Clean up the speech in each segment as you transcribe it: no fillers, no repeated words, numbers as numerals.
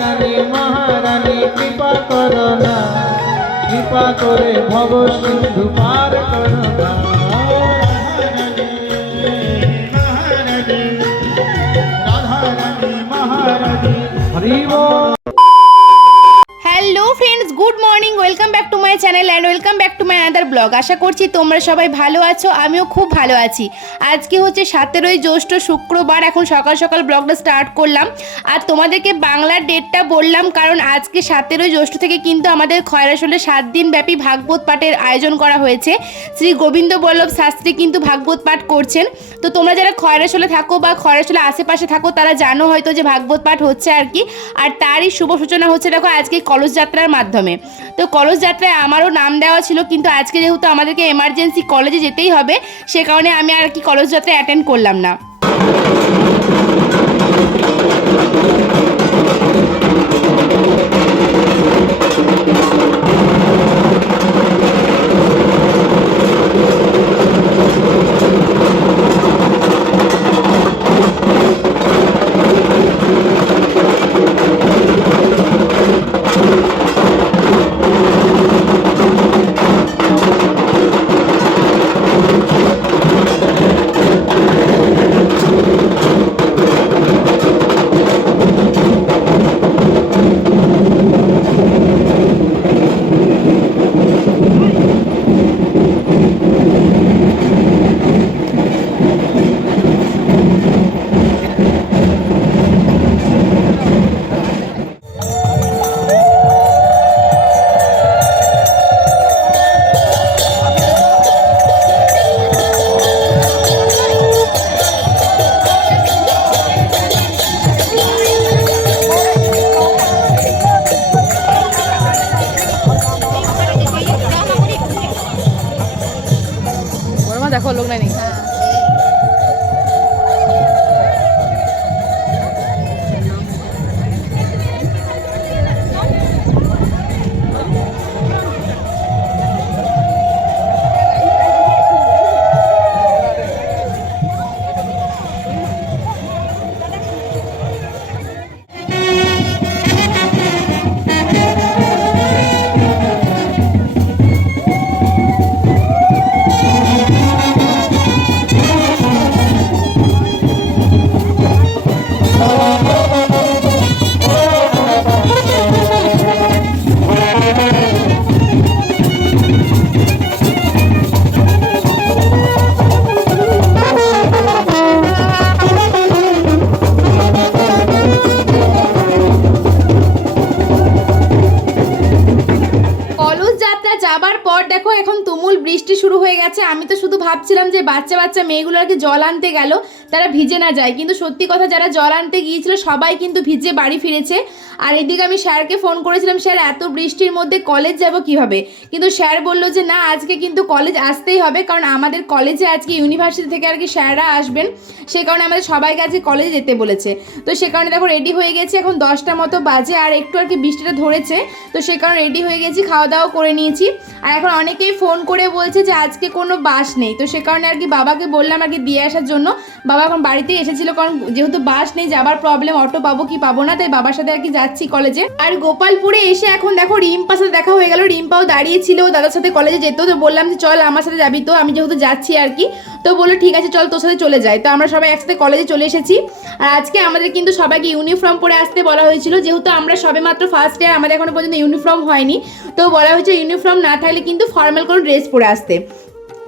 রানী মহারানী কৃপা করো না, কৃপা করে ভব সিন্ধু পার করো না। রাধারানী মহারানী হরি বল। Hello friends, good morning, welcome back to my channel and welcome back to my other blog. আশা করছি তোমরা সবাই ভালো আছো, আমিও খুব ভালো আছি। আজকে হচ্ছে 17ই জ্যৈষ্ঠ, শুক্রবার। এখন সকাল সকাল ব্লগটা স্টার্ট করলাম। আর তোমাদেরকে বাংলার ডেটটা বললাম কারণ আজকে 17ই জ্যৈষ্ঠ থেকে কিন্তু আমাদের খয়রাশোলে 7 দিন ব্যাপী ভাগবত পাঠের আয়োজন করা হয়েছে। শ্রী গোবিন্দ বল্লভ শাস্ত্রী কিন্তু ভাগবত পাঠ করছেন। তো তোমরা যারা খয়রাশোলে থাকো বা খয়রাশোলে আশেপাশে থাকো তারা জানো হয়তো যে ভাগবত পাঠ হচ্ছে আর কি। আর তারই শুভ সূচনা হচ্ছে দেখো আজকে কলস যাত্রার মাধ্যমে। তো কলস যাত্রায় আমারও নাম দেওয়া ছিল, কিন্তু আজকে যেহেতু আমাদেরকে এমার্জেন্সি কলেজে যেতেই হবে সে কারণে আমি আর কি কলস যাত্রায় অ্যাটেন্ড করলাম না। দেখো লোক নাই। যাবার পর দেখো এখন তুমুল বৃষ্টি শুরু হয়ে গেছে। আমি তো শুধু ভাবছিলাম যে বাচ্চা বাচ্চা মেয়েগুলো আর কি জল আনতে গেল তারা ভিজে না যায়, কিন্তু সত্যি কথা যারা জল আনতে গিয়েছিল সবাই কিন্তু ভিজে বাড়ি ফিরেছে। আর এদিকে আমি স্যারকে ফোন করেছিলাম, স্যার এত বৃষ্টির মধ্যে কলেজ যাব কিভাবে, কিন্তু স্যার বলল যে না আজকে কিন্তু কলেজ আসতেই হবে কারণ আমাদের কলেজে আজকে ইউনিভার্সিটি থেকে আর কি স্যাররা আসবেন, সে কারণে আমাদের সবাইকে আজকে কলেজে যেতে বলেছে। তো সে কারণে দেখো রেডি হয়ে গেছি, এখন 10টা মতো বাজে আর একটু আর কি বৃষ্টিটা ধরেছে, তো সে কারণে রেডি হয়ে গেছি, খাওয়া দাওয়া করে নিয়েছি। আর এখন অনেকেই ফোন করে বলছে যে আজকে কোনো বাস নেই, তো সে কারণে আর কি বাবাকে বললাম আর কি দিয়ে আসার জন্য। বাবা এখন বাড়িতেই এসেছিলো কারণ যেহেতু বাস নেই যাবার প্রবলেম, অটো পাবো কি পাবো না, তাই বাবার সাথে আর কি যাচ্ছি কলেজে। আর গোপালপুরে এসে এখন দেখো রিম্পার সাথে দেখা হয়ে গেল, রিম্পাও দাঁড়িয়েছিল দাদার সাথে কলেজে যেত, তো বললাম যে চল আমার সাথে যাবি, তো আমি যেহেতু যাচ্ছি আর কি, তো বললো ঠিক আছে চল তোর সাথে চলে যাই। তো আমরা সবাই একসাথে কলেজে চলে এসেছি। আর আজকে আমাদের কিন্তু সবাইকে ইউনিফর্ম পরে আসতে বলা হয়েছিল, যেহেতু আমরা সবে মাত্র ফার্স্ট ইয়ার, আমাদের এখনো পর্যন্ত ইউনিফর্ম হয়নি, তো বলা হয়েছে ইউনিফর্ম না থাকলে কিন্তু ফর্মাল কোনো ড্রেস পরে আসতে।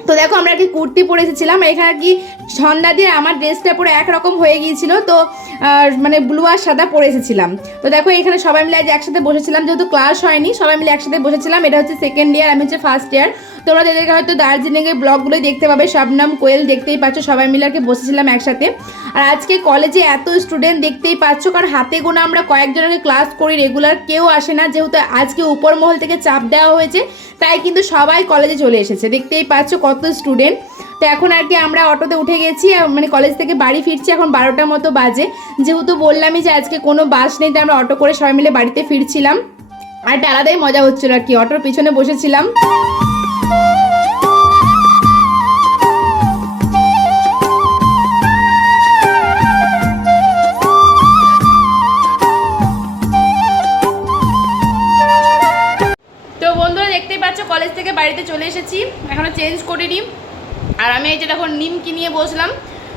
তো দেখো আমরা কি কুর্তি পরে এসেছিলাম, এখানে কি সন্ধ্যা দিয়ে আমার ড্রেসটা পুরো একরকম হয়ে গিয়েছিল, তো মানে ব্লু আর সাদা পরে এসেছিলাম। তো দেখো এখানে সবাই মিলে আজ একসাথে বসেছিলাম, যেহেতু ক্লাস হয়নি সবাই মিলে একসাথে বসেছিলাম। এটা হচ্ছে সেকেন্ড ইয়ার, আমি হচ্ছে ফার্স্ট ইয়ার। তোমরা যাদেরকে হয়তো দার্জিলিংয়ের ব্লগগুলোই দেখতে পাবে, শবনম কোয়েল দেখতেই পাচ্ছ, সবাই মিলে আর কি বসেছিলাম একসাথে। আর আজকে কলেজে এত স্টুডেন্ট দেখতেই পাচ্ছ, কারণ হাতে গোনা আমরা কয়েকজনকে ক্লাস করি, রেগুলার কেউ আসে না, যেহেতু আজকে উপর মহল থেকে চাপ দেওয়া হয়েছে তাই কিন্তু সবাই কলেজে চলে এসেছে, দেখতেই পাচ্ছ কত স্টুডেন্ট। তো এখন আর কি আমরা অটোতে উঠে গেছি, মানে কলেজ থেকে বাড়ি ফিরছি, এখন 12টা মতো বাজে। যেহেতু বললামই যে আজকে কোনো বাস নেই, তাই আমরা অটো করে সবাই মিলে বাড়িতে ফিরছিলাম। আর একটা আলাদাই মজা হচ্ছিল আর কি, অটোর পিছনে বসেছিলাম। কলেজ থেকে বাড়িতে চলে এসেছি, এখনও চেঞ্জ করিনি। আর আমি এই যে এখন নিমকি নিয়ে বসলাম।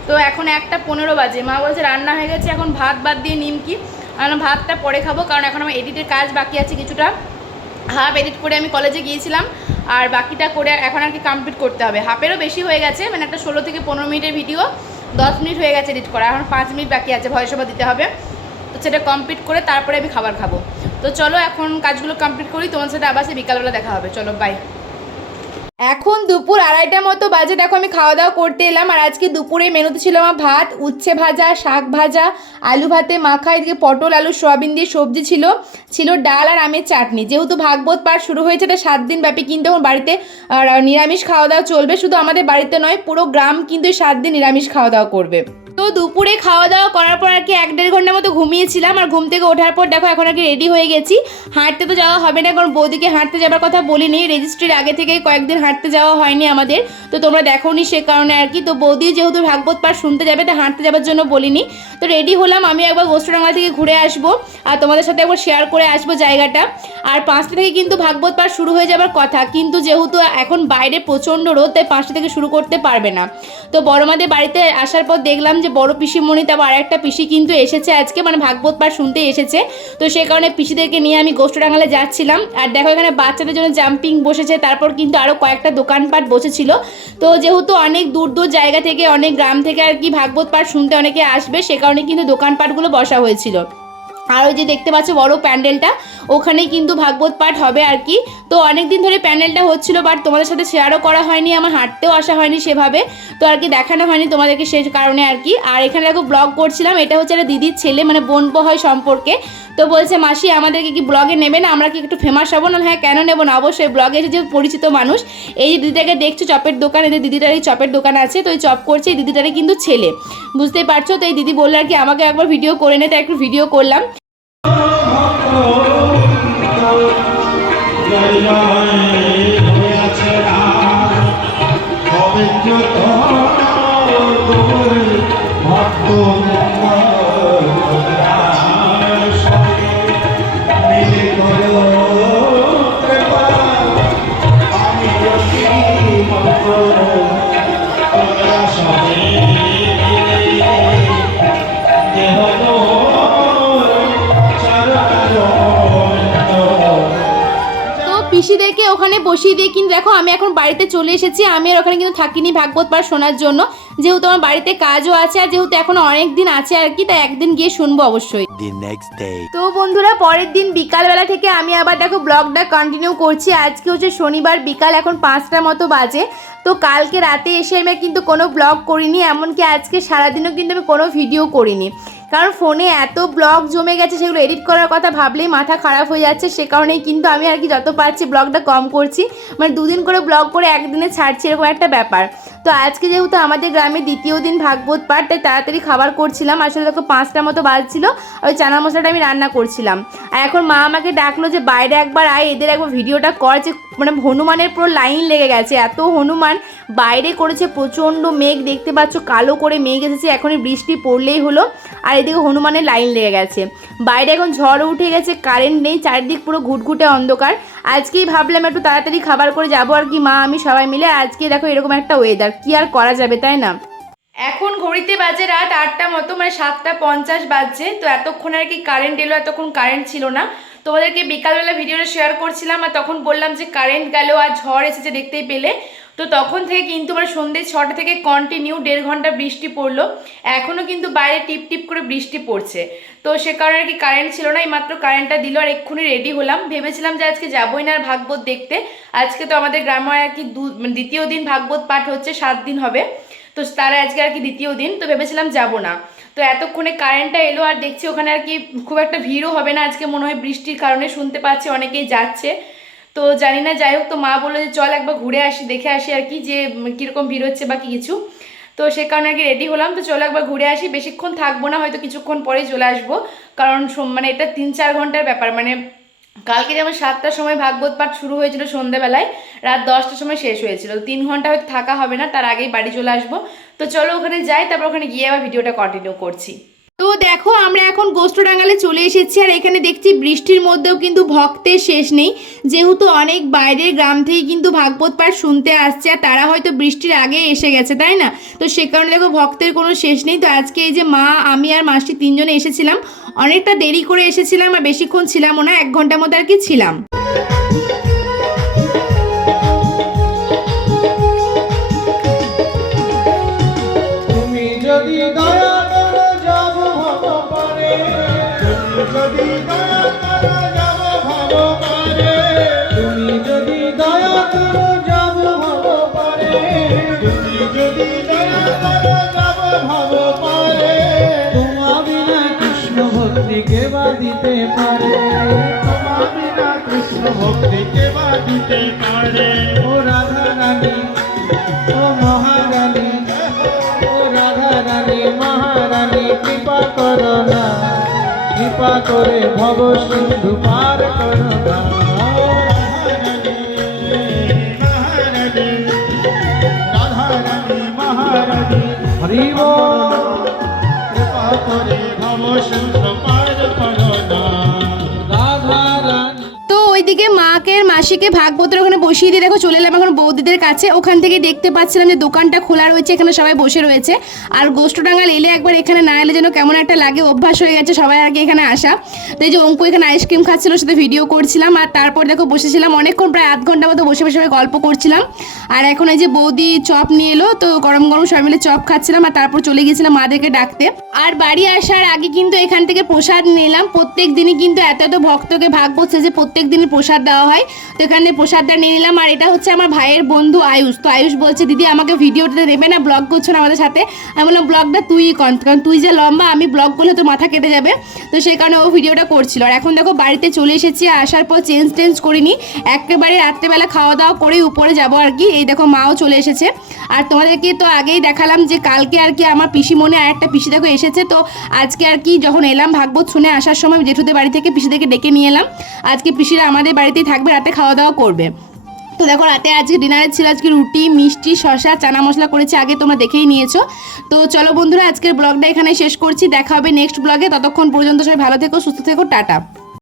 তো এখন 1:15 বাজে, মা বলছে রান্না হয়ে গেছে, এখন ভাত বাদ দিয়ে নিমকি। আর ভাতটা পরে খাবো, কারণ এখন আমার এডিটের কাজ বাকি আছে কিছুটা। হাফ এডিট করে আমি কলেজে গিয়েছিলাম, আর বাকিটা করে এখন আর কি কমপ্লিট করতে হবে। হাফেরও বেশি হয়ে গেছে, মানে একটা 16 থেকে 15 মিনিটের ভিডিও 10 মিনিট হয়ে গেছে এডিট করা, এখন 5 মিনিট বাকি আছে, ভয়েস ওভার দিতে হবে। তো সেটা কমপ্লিট করে তারপরে আমি খাবার খাবো। তো চলো এখন কাজগুলো কমপ্লিট করি, তোমার সাথে আবার সে বিকালবেলা দেখা হবে। চলো বাই। এখন দুপুর 2:30 মতো বাজে, দেখো আমি খাওয়া দাওয়া করতে এলাম। আর আজকে দুপুরে মেনুতে ছিল আমার ভাত, উচ্ছে ভাজা, শাক ভাজা, আলু ভাতে মাখা, এদিকে পটল আলু সয়াবিন দিয়ে সবজি ছিল ডাল আর আমের চাটনি। যেহেতু ভাগবত পাঠ শুরু হয়েছে, এটা 7 দিন ব্যাপী কিন্তু আমার বাড়িতে নিরামিষ খাওয়া দাওয়া চলবে। শুধু আমাদের বাড়িতে নয়, পুরো গ্রাম কিন্তু 7 দিন নিরামিষ খাওয়া দাওয়া করবে। তো দুপুরে খাওয়া দাওয়া করার পর আর কি 1-1.5 ঘন্টার মতো ঘুমিয়েছিলাম। আর ঘুম থেকে ওঠার পর দেখো এখন আর কি রেডি হয়ে গেছি। হাঁটতে তো যাওয়া হবে না, কারণ বৌদিকে হাঁটতে যাবার কথা বলিনি, রেজিস্ট্রির আগে থেকে কয়েকদিন হাঁটতে যাওয়া হয়নি আমাদের, তো তোমরা দেখোনি সে কারণে আর কি। তো বৌদি যেহেতু ভাগবত পাঠ শুনতে যাবে, তা হাঁটতে যাবার জন্য বলিনি। তো রেডি হলাম, আমি একবার গোষ্ঠডাঙ্গা থেকে ঘুরে আসবো আর তোমাদের সাথে একবার শেয়ার করে আসবো জায়গাটা। আর 5টা থেকে কিন্তু ভাগবত পাঠ শুরু হয়ে যাবার কথা, কিন্তু যেহেতু এখন বাইরে প্রচণ্ড রোদ, তাই 5টা থেকে শুরু করতে পারবে না। তো বড়মাদের বাড়িতে আসার পর দেখলাম যে বড় পিসিমণি, তারপর আর একটা পিসি কিন্তু এসেছে আজকে, মানে ভাগবত পাঠ শুনতে এসেছে। তো সেই কারণে পিসিদেরকে নিয়ে আমি গোষ্ঠডাঙ্গালে যাচ্ছিলাম। আর দেখো এখানে বাচ্চাদের জন্য জাম্পিং বসেছে, তারপর কিন্তু আরও কয়েকটা দোকানপাট বসেছিল। তো যেহেতু অনেক দূর দূর জায়গা থেকে, অনেক গ্রাম থেকে আর কি ভাগবত পাঠ শুনতে অনেকে আসবে, সে কারণে কিন্তু দোকানপাটগুলো বসা হয়েছিল। আর ওই যে দেখতে পাচ্ছ বড় প্যান্ডেলটা, ওখানেই কিন্তু ভাগবত পাঠ হবে আর কি। তো অনেক দিন ধরে প্যান্ডেলটা হচ্ছিল, বাট তোমাদের সাথে শেয়ারও করা হয়নি, আমার হাঁটতেও আসা হয়নি সেভাবে, তো আর কি দেখানো হয়নি তোমাদেরকে সেই কারণে আর কি। আর এখানে দেখো ব্লগ করছিলাম, এটা হচ্ছে একটা দিদির ছেলে, মানে বোনপো হয় সম্পর্কে। তো বলছে মাসি আমাদেরকে কি ব্লগে নেবে না, আমরা কি একটু ফেমাস হবো না? হ্যাঁ কেন নেবো না, অবশ্যই। ব্লগে এসে যে পরিচিত মানুষ, এই যে দিদিটাকে দেখছো চপের দোকান, এদের দিদিটারই চপের দোকান আছে, তো এই চপ করছে, এই দিদিটারই কিন্তু ছেলে, বুঝতেই পারছো। তো এই দিদি বললো আর কি আমাকে একবার ভিডিও করে নে, তাই একটু ভিডিও করলাম। পিসিদেরকে ওখানে বসিয়ে দিয়ে কিন্তু দেখো আমি এখন বাড়িতে চলে এসেছি। আমি আর ওখানে কিন্তু থাকিনি ভাগবত পাঠ শোনার জন্য, যেহেতু আমার বাড়িতে কাজও আছে, আর যেহেতু এখনো অনেক দিন আছে আর কি, তাই একদিন গিয়ে শুনবো অবশ্যই। তো বন্ধুরা পরের দিন বিকালবেলা থেকে আমি আবার দেখো ব্লগটা কন্টিনিউ করছি। আজকে হচ্ছে শনিবার, বিকাল এখন 5টা মতো বাজে। তো কালকে রাতে এসে আমি কিন্তু কোনো ব্লগ করিনি, এমনকি আজকে সারাদিনও কিন্তু আমি কোনো ভিডিও করিনি, কারণ ফোনে এত ব্লগ জমে গেছে, সেগুলো এডিট করার কথা ভাবলেই মাথা খারাপ হয়ে যাচ্ছে। সে কারণেই কিন্তু আমি আর কি যত পারছি ব্লগটা কম করছি, মানে 2 দিন করে ব্লগ করে একদিনে ছাড়ছি, এরকম একটা ব্যাপার। তো আজকে যেহেতু আমাদের গ্রামে 2য় দিন ভাগবত পাঠ, তাই তাড়াতাড়ি খাবার করছিলাম। আসলে দেখো 5টা মতো বাজছিল, ওই চানা মশলাটা আমি রান্না করছিলাম। আর এখন মা আমাকে ডাকলো যে বাইরে একবার আয়, এদের একবার ভিডিওটা কর, যে মানে হনুমানের পুরো লাইন লেগে গেছে, এত হনুমান বাইরে করেছে। প্রচণ্ড মেঘ দেখতে পাচ্ছ, কালো করে মেঘ এসেছে, এখনই বৃষ্টি পড়লেই হলো। আর এদিকে হনুমানের লাইন লেগে গেছে, বাইরে এখন ঝড় উঠে গেছে, কারেন্ট নেই, চারিদিক পুরো ঘুটঘুটে অন্ধকার। আজকেই ভাবলাম একটু তাড়াতাড়ি খাবার করে যাবো আর কি, মা আমি সবাই মিলে। আজকে দেখো এরকম একটা ওয়েদার, কি আর করা যাবে তাই না। এখন ঘড়িতে বাজে রাত 8টা মতো, মানে 7:50 বাজছে। তো এতক্ষণ আর কি কারেন্ট এলো, এতক্ষণ কারেন্ট ছিল না। তোমাদেরকে বিকালবেলা ভিডিওটা শেয়ার করছিলাম, আর তখন বললাম যে কারেন্ট গেল আর ঝড় এসেছে, দেখতেই পেলে। তো তখন থেকে কিন্তু মানে সন্ধ্যে 6টা থেকে কন্টিনিউ 1.5 ঘন্টা বৃষ্টি পড়লো, এখনও কিন্তু বাইরে টিপ টিপ করে বৃষ্টি পড়ছে। তো সে কারণে আর কি কারেন্ট ছিল না, এই মাত্র কারেন্টটা দিল। আর এক্ষুনি রেডি হলাম, ভেবেছিলাম যে আজকে যাবোই না আর ভাগবত দেখতে। আজকে তো আমাদের গ্রামে আর কি 2য় দিন ভাগবত পাঠ হচ্ছে, 7 দিন হবে, তো তারা আজকে আর কি 2য় দিন, তো ভেবেছিলাম যাবো না। তো এতক্ষণে কারেন্টটা এলো, আর দেখছি ওখানে আর কি খুব একটা ভিড়ও হবে না আজকে মনে হয়, বৃষ্টির কারণে শুনতে পাচ্ছি অনেকেই যাচ্ছে। তো জানি না, যাই হোক। তো মা বললো যে চল একবার ঘুরে আসি, দেখে আসি আর কি, যে কীরকম ভিড় হচ্ছে বা কিছু। তো সে কারণে আর কি রেডি হলাম। তো চলো একবার ঘুরে আসি, বেশিক্ষণ থাকবো না, হয়তো কিছুক্ষণ পরেই চলে আসবো, কারণ মানে এটা 3-4 ঘন্টার ব্যাপার। মানে কালকে যেমন 7টার সময় ভাগবত পাঠ শুরু হয়েছিল সন্ধ্যাবেলায়, রাত 10টার সময় শেষ হয়েছিল। 3 ঘন্টা হয়তো থাকা হবে না, তার আগেই বাড়ি চলে আসবো। তো চলো ওখানে যাই, তারপর ওখানে গিয়ে আবার ভিডিওটা কন্টিনিউ করছি। তো দেখো আমরা এখন গোষ্ঠডাঙ্গালে চলে এসেছি, আর এখানে দেখছি বৃষ্টির মধ্যেও কিন্তু ভক্তের শেষ নেই, যেহেতু অনেক বাইরের গ্রাম থেকে কিন্তু ভাগবত পাঠ শুনতে আসছে, আর তারা হয়তো বৃষ্টির আগে এসে গেছে, তাই না? তো সে কারণে দেখো ভক্তের কোনো শেষ নেই। তো আজকে এই যে মা, আমি আর মাসি তিনজনে এসেছিলাম, অনেকটা দেরি করে এসেছিলাম আর বেশিক্ষণ ছিলামও না, 1 ঘন্টার মতো আর কি ছিলাম। তুমি যদি দয়া করো যাব ভগবানে, তুমি যদি দয়া করো যাব ভগবানে, তুমি যদি দয়া করো যাব ভগবানে, তুমি যদি দয়া করো যাব ভগবানে। তোমার বিনা কৃষ্ণ ভক্তি কে বা দিতে পারে, তোমার বিনা কৃষ্ণ ভক্তি কে বা দিতে পারে। ও রাধা রানী, ও মহারানী, ও রাধা রানী মহারানী, কৃপা করো না, কৃপা করে ভব সিন্ধু পার করো না। ও রাধা রানী মহারানী, রাধা রানী মহারানী, হরি বল, কৃপা করে ভব সিন্ধু পার করো না। রাধা রানী। তো ওইদিকে মাকে আর মাসিকে ভাগবতের ওখানে বসিয়ে দিয়ে দেখো চলে এলাম এখন বৌদিদের কাছে। ওখান থেকে দেখতে পাচ্ছিলাম যে দোকানটা খোলা রয়েছে, এখানে সবাই বসে রয়েছে। আর গোষ্ঠডাঙ্গাল এলে একবার এখানে না এলে যেন কেমন একটা লাগে, অভ্যাস হয়ে গেছে সবাই আগে এখানে আসা। তো এই যে অঙ্কু এখানে আইসক্রিম খাচ্ছিল, সাথে ভিডিও করছিলাম, আর তারপর দেখো বসেছিলাম অনেকক্ষণ, প্রায় 1/2 ঘন্টা মতো বসে বসে গল্প করছিলাম। আর এখন এই যে বৌদি চপ নিয়ে এলো, তো গরম গরম সবাই মিলে চপ খাচ্ছিলাম, আর তারপর চলে গিয়েছিলাম মাদেরকে ডাকতে। আর বাড়ি আসার আগে কিন্তু এখান থেকে প্রসাদ নিলাম। প্রত্যেক দিনই কিন্তু এত এত ভক্তকে ভাগবত যে প্রত্যেক দিনই প্রসাদ দেওয়া হয়, তো এখানে প্রসাদটা নিয়ে নিলাম। আর এটা হচ্ছে আমার ভাইয়ের বন্ধু আয়ুষ। তো আয়ুষ বলছে দিদি আমাকে ভিডিওটা দেবে না, ব্লগ করছো না আমাদের সাথে। আমি বললাম ব্লগটা তুই কর, কারণ তুই যে লম্বা, আমি ব্লগ করলে তো মাথা কেটে যাবে। তো সেই কারণে ও ভিডিওটা করছিল। আর এখন দেখো বাড়িতে চলে এসেছি, আসার পর চেঞ্জ করিনি, একেবারে রাত্রেবেলা খাওয়া দাওয়া করেই উপরে যাবো আর কি। এই দেখো মাও চলে এসেছে। আর তোমাদেরকে তো আগেই দেখালাম যে কালকে আর কি আমার পিসিমণি আর একটা পিসি দেখো এসেছে। তো আজকে আর কি যখন এলাম ভাগবত শুনে আসার সময় জেঠুদের বাড়ি থেকে পিসিদেরকে ডেকে নিয়ে এলাম। আজকে পিসিরা আমাদের বাড়িতেই থাকবে, রাতে খাওয়া দাওয়া করবে। তো দেখো রাতে আজকে ডিনারে ছিল আজকে রুটি, মিষ্টি, শসা, চানা মশলা করেছে, আগে তোমরা দেখেই নিয়েছো। তো চলো বন্ধুরা আজকের ব্লগটা এখানে শেষ করছি, দেখা হবে নেক্সট ব্লগে। ততক্ষণ পর্যন্ত সবাই ভালো থেকো, সুস্থ থেকো, টাটা।